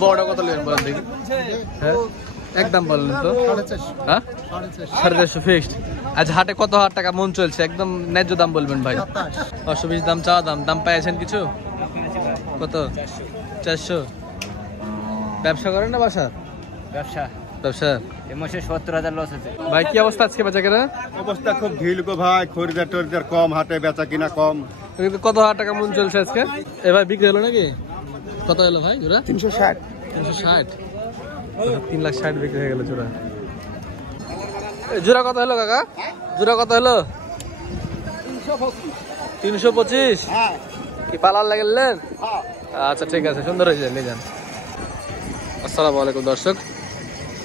বড়টা কত নেবেন বলেন দেখি। হ্যাঁ একদম বলেন তো। হ্যাঁ 450 ফিক্সড। আচ্ছা হাটে কত হাজার টাকা মন চলছে? একদম ন্যায্য দাম বলবেন ভাই। 520 দাম চাওয়া দাম। দাম পাইছেন কিছু? কত? 400। ব্যবসা করেন না বাসা? ব্যবসা ব্যবসা। এই মাসে 70,000 লস আছে ভাই কি অবস্থা আজকে বেচা কেনা? অবস্থা খুব ঢিল গো ভাই, খরিদার টরিদার কম, হাটে বেচা কিনা কম। কত হাজার টাকা মন চলছে আজকে? এ ভাই বিক্রি হলো নাকি? কত হলো ভাই জোড়া? 360। 360। 3,60,000 বিক্রি হয়ে গেল জোড়া। জোড়া কত হলো কাকা? জোড়া কত হলো? 325। কি পালার লাগলেন? আচ্ছা ঠিক আছে, সুন্দর হয়েছে, নিয়ে যান। আসসালামু আলাইকুম দর্শক,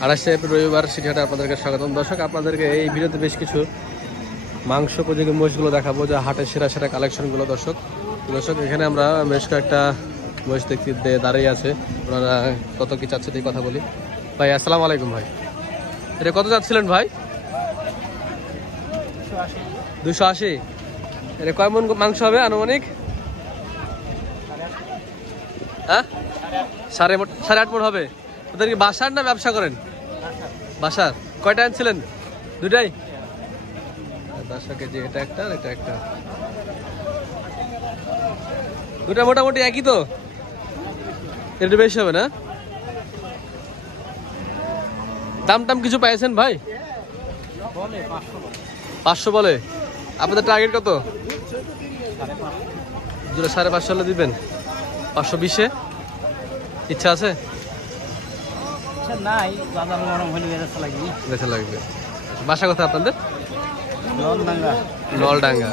28শে এপ্রিল রবিবার সিটিহাটে আপনাদেরকে স্বাগতম। দর্শক আপনাদেরকে এই ভিডিওতে বেশ কিছু মাংস উপযোগী মহিষগুলো দেখাবো, যা হাটের সেরা সেরা কালেকশনগুলো। দর্শক এখানে আমরা বেশ কয়েকটা মহিষ দেখতে দাঁড়িয়ে আছে। ওনারা কত কি চাচ্ছে এই কথা বলি। ভাই আসসালামু আলাইকুম। ভাই এটা কত চাচ্ছিলেন ভাই? 280। এটা কয় মন মাংস হবে আনুমানিক? হ্যাঁ 8.5 মন হবে। ওদের কি বাসার না ব্যবসা করেন? বাসার। কয়টা আনছিলেন? দুটাই 10 কেজি। এটা একটা এটা একটা, দুটা মোটামুটি একই তো? একটু বেশি হবে না? দাম টাম কিছু পাইছেন ভাই? 500 বলে। আপনাদের টার্গেট কত? দুটো 550 হলে দিবেন। 520-এ ইচ্ছা আছে? নাই, বেচা লাগবে। বাসা কথা আপনাদের? নলডাঙ্গা।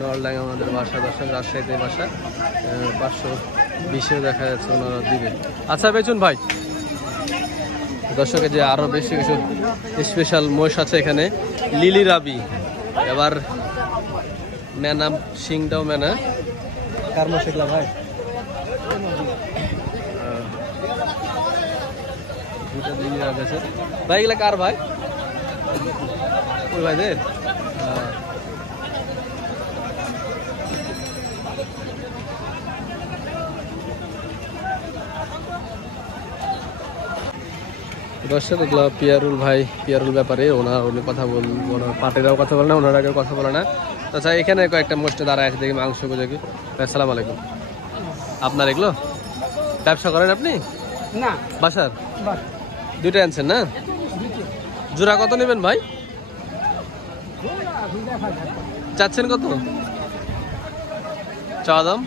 নলডাঙ্গা আমাদের বাসা। দর্শক রাজশাহীতে বাসা। 520-এ দেখা যাচ্ছে ওনারা দিবেন। আচ্ছা বেচুন ভাই। দর্শকের যে আরো বেশি কিছু স্পেশাল মহিষ আছে এখানে। লিলি রাবি, এবার ম্যানা সিংটাও ম্যানা। কার মহিষ এগুলা ভাই? দুটা লিলি রাবি আছে ভাই। এগুলা কার ভাই? ওই ভাইদের। দর্শক এগুলো পিয়ারুল ভাই, পিয়ারুল ব্যাপারে উনি কথা ওনার পাটেরাও কথা বলে না, ওনারা কেউ কথা বলে না। আচ্ছা এখানে কয়েকটা মোস্টে দাঁড়ায় আছে দেখি মাংস উপযোগী। আসসালামু আলাইকুম। আপনার এগুলো ব্যবসা করেন আপনি? না, বাসার দুইটা আনছেন না? জোড়া কত নেবেন ভাই? চাচ্ছেন কত? চাওয়া দাম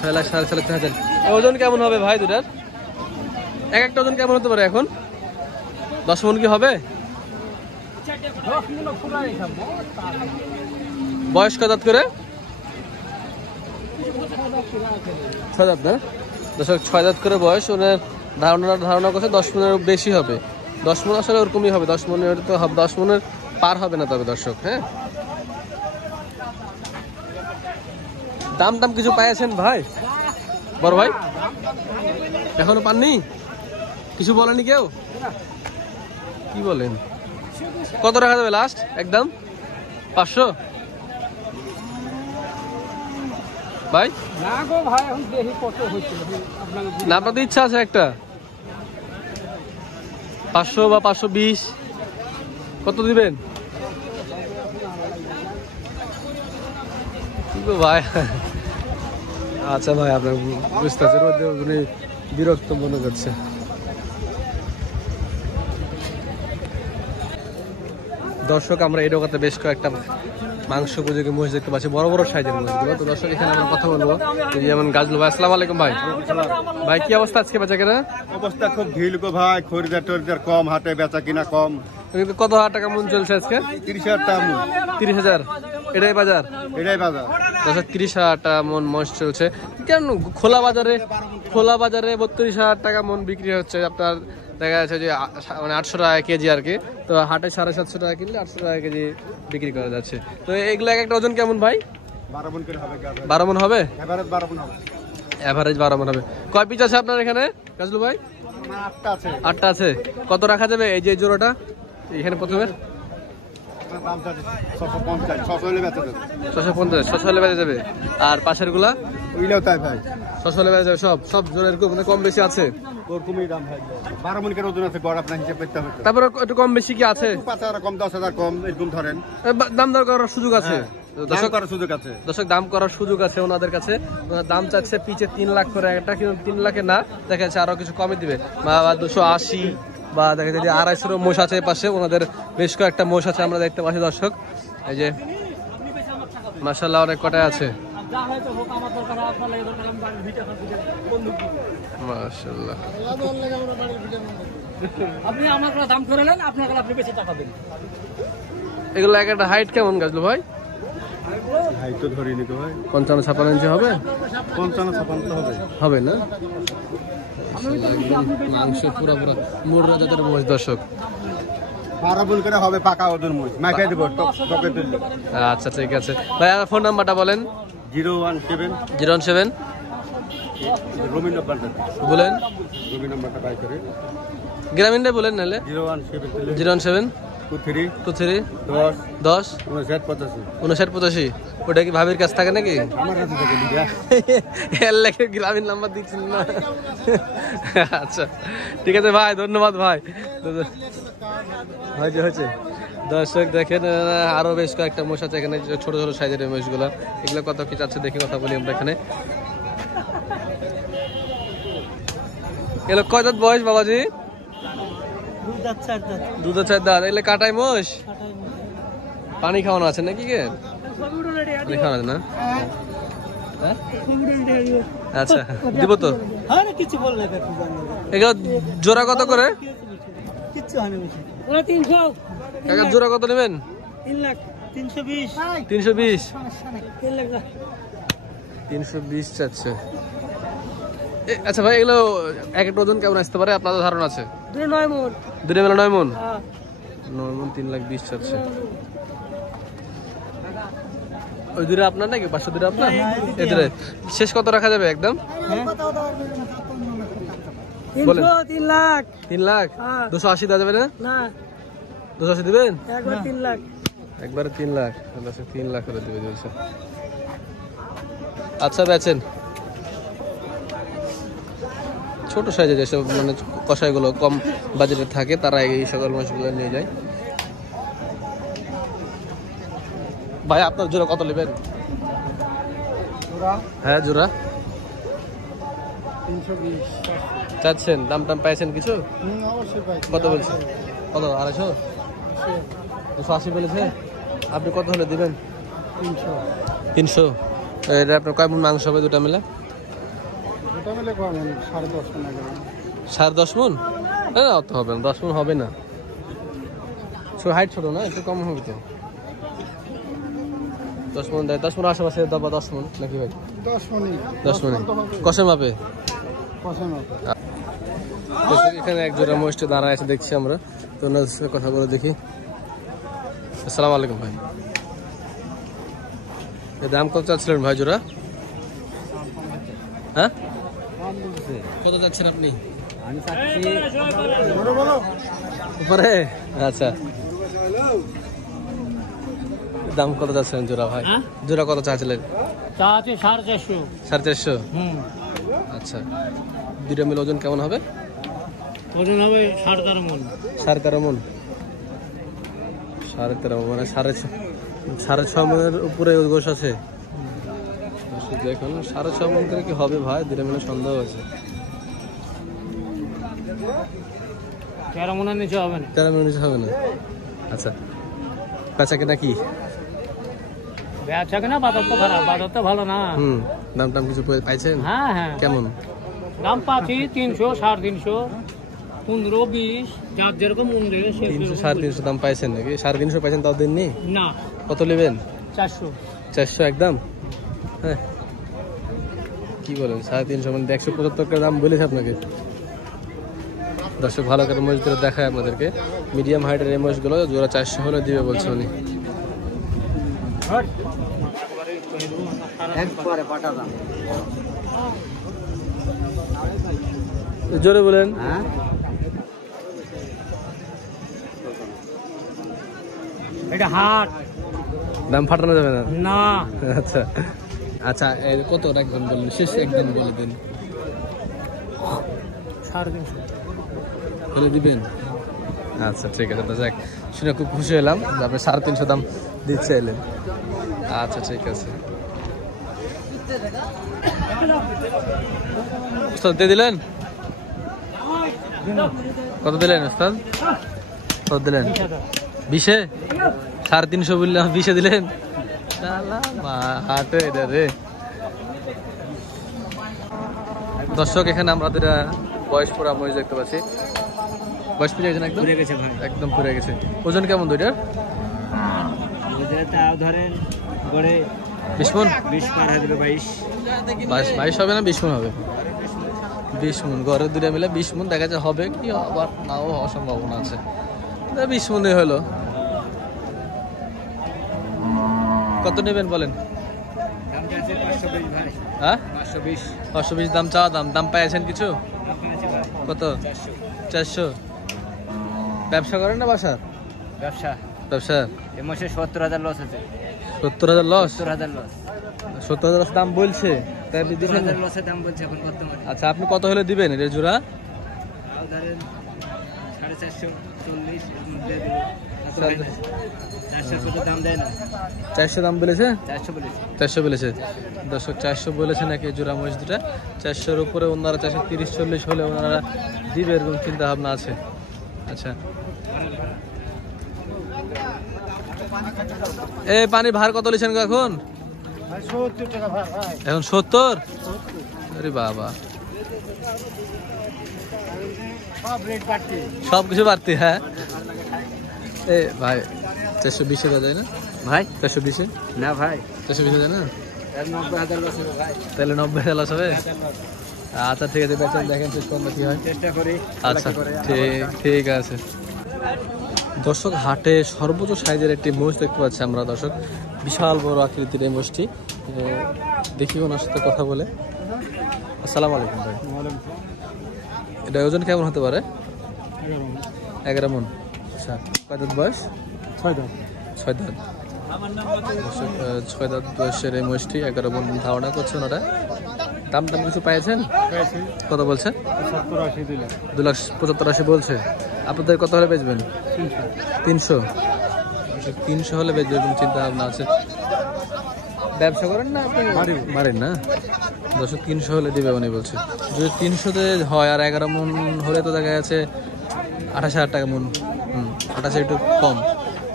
6,00,000 ওজন কেমন হবে ভাই দুটার? এক একটা ওজন কেমন হতে পারে এখন? 10 মন কি হবে? বয়স কত করে? 6 দাঁত না? দর্শক 6 দাঁত করে বয়স। ওনার ধারণা করছে 10 মনের বেশি হবে। 10 মন আসলে ওরকমই হবে। 10 মনের তো 10 মনের পার হবে না তবে দর্শক। হ্যাঁ দাম টাম কিছু পাইছেন ভাই? বড় ভাই এখনো পাননি? কিছু বলেনি কেউ? কি বলেন? কত রাখা যাবে লাস্ট? একদম 500 ভাই? না গো ভাই, এখন দেখি কত হচ্ছিল। না আপনাদের ইচ্ছা আছে একটা 500 বা 520? কত দিবেন? ভাই আচ্ছা ভাই আপনার বুঝতে পারছি, উনি বিরক্ত মনে করছে। দর্শক আমরা এই ডোকাতে বেশ কয়েকটা মাংস উপযোগী মহিষ দেখতে পাচ্ছি, বড় বড় সাইজের মহিষগুলো। তো দর্শক এখানে আমরা কথা বলবো যেমন গাজলু ভাই। আসসালামু আলাইকুম ভাই। ভাই কি অবস্থা আজকে বেচা কেনা? অবস্থা খুব ঢিল গো ভাই, খরিদার টরিদার কম, হাটে বেচা কিনা কম। কত হাজার টাকা মন চলছে আজকে? 30,000 টাকা মন। 30,000 এটাই বাজার? এটাই বাজার। 30,000 টাকা মন মহিষ চলছে। কেন খোলা বাজারে 32,000 টাকা মন বিক্রি হচ্ছে আপনার? দেখা যাচ্ছে যে মানে 800 টাকা কেজি আর কি। তো হাটে 750 টাকা কিনলে 800 টাকা কেজি বিক্রি করা যাচ্ছে। তো এগুলো এক একটা ওজন কেমন ভাই? 12 মন করে হবে। 12 মন হবে? এভারেজ 12 মন হবে। এভারেজ 12 মন হবে। কয় পিস আছে আপনার এখানে কাজলু ভাই? 8টা আছে। 8টা আছে। কত রাখা যাবে এই যে জোড়াটা এখানে প্রথমে? দাম চাচ্ছে 650, 600 হলে বেচা যাবে। 650, 600 হলে বেড়ে যাবে। আর পাশের গুলা ওইটাও তাই ভাই, 600 হলে বেড়ে যাবে। সব জোর এরকম মানে কম বেশি আছে। ওরকমই দাম ভাই। 12 মণ ওজন আছে, গড় আপনার হিসাব করতে হবে তো। তারপরে একটু কম বেশি কি আছে? 5,000 কম, 10,000 কম, এরকম ধরেন। দাম দর করার সুযোগ আছে। দর্শক করার সুযোগ আছে। দর্শক দাম করার সুযোগ আছে ওনাদের কাছে। ওনার দাম চাচ্ছে পিচে 3 লাখ করে একটা, কিন্তু 3 লাখে না, দেখা যাচ্ছে আরো কিছু কমে দিবে। বা 280 বা দেখা যায় 250 মোষ আছে পাশে। ওনাদের বেশ কয়েকটা মোষ আছে আমরা দেখতে পাচ্ছি দর্শক। এই যে মাশাআল্লাহ অনেক কটাই আছে মাশাআল্লাহ। আপনি আমার দাম করে নেন, আপনার আপনি বেশি টাকা দেন। এগুলো একটা হাইট কেমন গাছলো ভাই? হাইট তো ধরিনি তো ভাই, 55-56 ইঞ্চি হবে? 55-56 হবে। হবে না? মাংস পুরা মুররা জাতের মোষ দর্শক। 12 মণ করে হবে পাকা ওজন মোষ, মাখাই দেব টপে তুললে। আচ্ছা ঠিক আছে ভাই, আর ফোন নাম্বারটা বলেন। 017 017 রবি নাম্বারটা, বলেন। রবি নাম্বারটা বাই করে গ্রামীণটা বলেন নাহলে। 017 017 23 10 10 59 59 ওটা কি ভাবির কাছ থাকে নাকি? আমার কাছে থেকে দিবা। এর লেখে গ্রামীণ নাম্বার দিচ্ছেন না? আচ্ছা ঠিক আছে ভাই, ধন্যবাদ ভাই। হয়েছে দর্শক দেখেন আরো বেশ কয়েকটা মোষ আছে এখানে, ছোট ছোট সাইজের মোষগুলো। এগুলো কত কি চাচ্ছে দেখি, কথা বলি আমরা এখানে। এগুলো কয় দাঁত বয়স বাবাজি? 2 দাঁত 4 দাঁত। এগুলো কাটাই মোষ? পানি খাওয়ানো আছে নাকি? কে পানি খাওয়ানো আছে না? আচ্ছা দিব তো। এগুলো জোড়া কত করে? কাকা জোড়া কত নেবেন? 320 চাচ্ছে। আচ্ছা ভাই, এগুলো এক একটা ওজন কেমন আসতে পারে আপনাদের ধারণা আছে? 9 মণ। 9 মণ? 9 মণ 3,20,000 চাচ্ছে। ওই দূরে আপনার নাকি? 500 দূরে আপনার? এদের শেষ কত রাখা যাবে একদম? 3 লাখ। 3 লাখ? 280 দেওয়া যাবে না? 280 দিবেন? একবার 3 লাখ। একবারে 3 লাখ? 3 লাখ করে দিবে বলছে। আচ্ছা বেচেন। ছোট সাইজের যেসব মানে কষাইগুলো কম বাজেটে থাকে তারা এই সকল মাছগুলো নিয়ে যায়। ভাই আপনার জোড়া কত নেবেন? হ্যাঁ জোড়া 320 চাচ্ছেন? দাম টাম পাইছেন কিছু? অবশ্যই ভাই। কত বলছে? কত? 250? 280 বলেছে। আপনি কত হলে দিবেন? 300। এটা আপনার কয় মণ মাংস হবে দুটা মিলে? ওটা মিলে কম 10.5 মণ হবে। 10.5 মণ? না অত হবে না, 10 মণ হবে না। হাইট ছোট না, একটু কম হবে তো। 10 মণ দেয়, 10 মণ আশেপাশে দাবা 10 মণ নাকি ভাই? 10 মণই। 10 মণে কষে মাপে? এখানে এক জোড়া মহিষ দাঁড়ায় আছে দেখছি আমরা, তো ওনার সাথে কথা বলে দেখি। আসসালামু আলাইকুম ভাই, এর দাম কত চাচ্ছিলেন ভাই জোড়া? হ্যাঁ কত চাচ্ছেন আপনি? আমি চাচ্ছি উপরে। আচ্ছা দাম কত চাচ্ছেন জোড়া ভাই? জোড়া কত চাচ্ছিলেন? 450। 450? আচ্ছা দুইটা মিলে ওজন কেমন হবে? ওজন হবে 13.5 মণ। 13.5 মণ? 13.5 মানে 6.5 মণের উপরে গোশ আছে দেখুন। 6.5 মণ করে কি হবে ভাই? দুইটা মিলে সন্দেহ আছে। 13 মণের নিচে হবে না। 13 মণের নিচে হবে না? আচ্ছা বেচা কেনা কি? বেচা কেনা বাজার তো খারাপ, বাজার তো ভালো না। দাম টাম কিছু পাইছেন? হ্যাঁ হ্যাঁ। কেমন দাম পাচ্ছি? 300, 350, 15, 20, যার যেরকম মন দেবে। 300 350 দাম পাইছেন নাকি? 350 পাইছেন তাও দিন নি? না। কত নেবেন? 400। 400 একদম? হ্যাঁ কি বলেন 350 মানে 175 টাকা দাম বলেছে আপনাকে। দর্শক ভালো করে মহিষগুলো দেখায় আপনাদেরকে, মিডিয়াম হাইটের এই মহিষগুলো জোড়া 400 হলে দিবে বলছে উনি। জোরে বলেন। এটা হাট দাম ফাটানো যাবে না? না। আচ্ছা আচ্ছা, কত একদম বললেন, শেষ একদম বলে দিন। 350 বলে দিবেন? আচ্ছা ঠিক আছে, যাক শুনে খুব খুশি হলাম যে আপনি 350 দাম দিচ্ছে এলেন। আচ্ছা ঠিক আছে, উস্তাদ দিয়ে দিলেন? কত দিলেন উস্তাদ? কত দিলেন? 20-এ? 350 বললাম, 20-এ দিলেন? হাটে এটা রে। দর্শক, এখানে আমাদের বয়স পুরা মহিষ দেখতে পাচ্ছি। বয়স পুরে গেছে একদম? একদম পুরে গেছে। ওজন কেমন দুইটার? ধরেন গড়ে 20 মণ? 20 পার হয়ে যাবে। 22 হবে না 20 মণ হবে? 20 মণ ঘরের দুইটা মিলে 20 মণ দেখা যায়। হবে কি আবার নাও হওয়ার সম্ভাবনা আছে। 20 মণই হলো। কত নেবেন বলেন? হ্যাঁ 520 দাম চাওয়া দাম। দাম পাইছেন কিছু? কত? 400। ব্যবসা করেন না বাসার? ব্যবসা ব্যবসা এই মাসে 70,000 লস আছে। 70,000 লস? 70,000 লস। 70,000 দাম বলছে, তাই আপনি দিবেন না? 70,000 লসের দাম বলছে এখন বর্তমানে। আচ্ছা, আপনি কত হলে দিবেন এর জোড়া? ধরেন 450, 40 এর মধ্যে দেব। 400 কত দাম দেয় না? 400 দাম বলেছে? 400 বলেছে। 400 বলেছে। দর্শক 400 বলেছে নাকি জোড়া মহিষ দুটা। 400-র উপরে ওনারা 430-40 হলে ওনারা দিবে, এরকম চিন্তা ভাবনা আছে। আচ্ছা, এই পানি ভার কত লিছেন গো এখন? 70 টাকা ভাই। এখন 70? আরে বাবা, সব রেট বাড়ছে। সব কিছু বাড়তি। হ্যাঁ এ ভাই, 420-এ দেওয়া যায় না ভাই? 420-এ না ভাই, 420-এ যায় না? 90,000 লস হবে ভাই। তাহলে 90,000 লস হবে? আচ্ছা ঠিক আছে, বেচেন, দেখেন শেষ পর্যন্ত কি হয়। চেষ্টা করি। আচ্ছা ঠিক আছে। দর্শক, হাটে সর্বোচ্চ সাইজের একটি মোষ দেখতে পাচ্ছি আমরা দর্শক। বিশাল বড় আকৃতির এই মোষটি। দেখি ওনার সাথে কথা বলে। আসসালামু আলাইকুম ভাই। এটা ওজন কেমন হতে পারে? 11 মণ। আচ্ছা, কয় দাঁত বয়স? 6 দাম। 6 দাঁত। 6 দাঁত বয়সের এই মোষটি 11 মণ ধারণা করছে ওনারা। দাম কিছু পাইছেন? কত বলছে? 70-80 দিলে 2,75,80 বলছে। আপনাদের কত হলে বেচবেন? 300। 300 হলে বেচবে, এরকম চিন্তা ভাবনা আছে। ব্যবসা করেন না আপনি? মারেন না। 300 হলে দিবে উনি বলছে। যদি 300-তে হয় আর 11 মণ হলে তো দেখা যাচ্ছে 28,000 টাকা মণ। 28 একটু কম,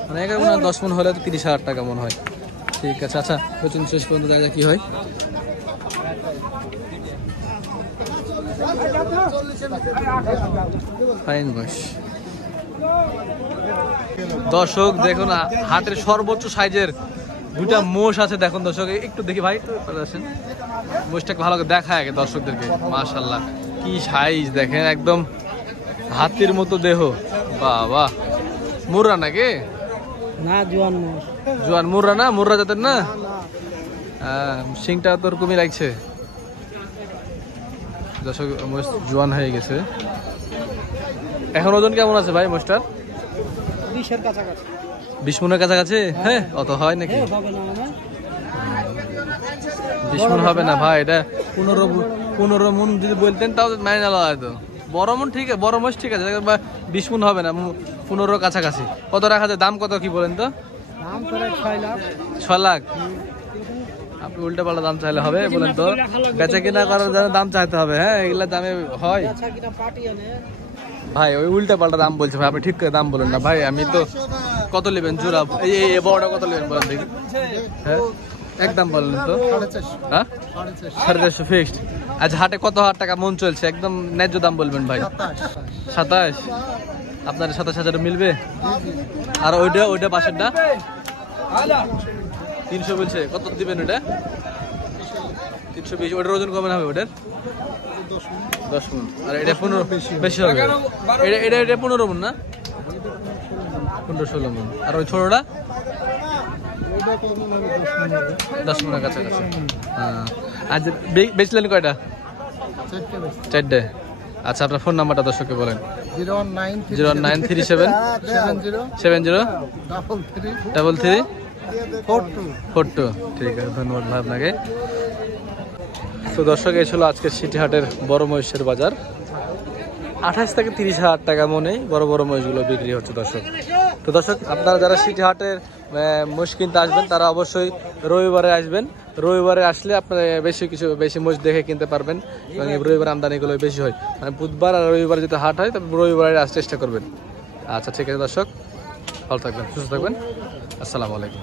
মানে 11 মণ আর 10 মণ হলে তো 30,000 টাকা মণ হয়। ঠিক আছে, আচ্ছা বেচুন, শেষ পর্যন্ত দেখা যায় কি হয়। ফাইন বয়স। দর্শক দেখুন, হাটের সর্বোচ্চ সাইজের দুইটা মোষ আছে। দেখুন দর্শক, একটু দেখি ভাই, আসেন মোষটাকে ভালো করে দেখায় আগে দর্শকদেরকে। মাশাআল্লাহ, কি সাইজ দেখেন, একদম হাতির মতো দেহ। বাবা, মুর্রা নাকি? না, জোয়ান মোষ। জোয়ান মুর্রা না? মুর্রা জাতের না? হ্যাঁ, শিংটা তো ওরকমই লাগছে। দর্শক, মোষ জোয়ান হয়ে গেছে। এখন ওজন কেমন আছে ভাই মোষটার? 20-এর কাছাকাছি। 20 মণের কাছাকাছি? হ্যাঁ, অত হয় নাকি? 20 মণ হবে না ভাই, এটা 15 মণ যদি বলতেন তাও মানে না হয়তো। বড় মণ ঠিক আছে, বড় মোষ ঠিক আছে, 20 মণ হবে না, 15 কাছাকাছি। কত রাখা যায়? দাম কত কি বলেন তো? 6 লাখ? আপনি উল্টা পাল্টা দাম চাইলে হবে বলেন তো? বেচা কিনা করার জন্য দাম চাইতে হবে। হ্যাঁ, এগুলা দামে হয় ভাই? ওই উল্টা পাল্টা দাম বলছে ভাই, আপনি ঠিক করে দাম বলেন না ভাই। আমি তো কত নেবেন জোড়া? এই বড়টা কত নেবেন বলেন দেখি। হ্যাঁ, একদম বলেন তো। হ্যাঁ, 450 ফিক্সড। আচ্ছা, হাটে কত হাজার টাকা মন চলছে? একদম ন্যায্য দাম বলবেন ভাই। 27? আপনার 27,000 মিলবে? আর ওইটা পাশেরটা 300 বলছে। কত দিবেন ওটা? 320। ওটার ওজন কমে হবে? ওটার 10 মণ। আর এটা 15 বেশি হবে। এটা 15 মণ না? 15-16 মণ। আর ওই ছোটটা 10 মণের কাছাকাছি। হ্যাঁ, আজ বেচলেন কয়টা? 4টে। আচ্ছা, আপনার ফোন নাম্বারটা দর্শককে বলেন। 019 01937 70 33 42। ঠিক আছে, ধন্যবাদ ভাই আপনাকে। তো দর্শক, এই ছিল আজকের সিটিহাটের বড় মহিষের বাজার। 28 থেকে 30,000 টাকা মনে বড় বড় মহিষগুলো বিক্রি হচ্ছে দর্শক। তো দর্শক, আপনারা যারা সিটিহাটের মহিষ কিনতে আসবেন তারা অবশ্যই রবিবারে আসবেন। রবিবারে আসলে আপনারা বেশি মহিষ দেখে কিনতে পারবেন এবং রবিবার আমদানিগুলো বেশি হয়। মানে বুধবার আর রবিবার যদি হাট হয় তবে রবিবারে আসার চেষ্টা করবেন। আচ্ছা ঠিক আছে দর্শক, ভালো থাকবেন, সুস্থ থাকবেন, আসসালামু আলাইকুম।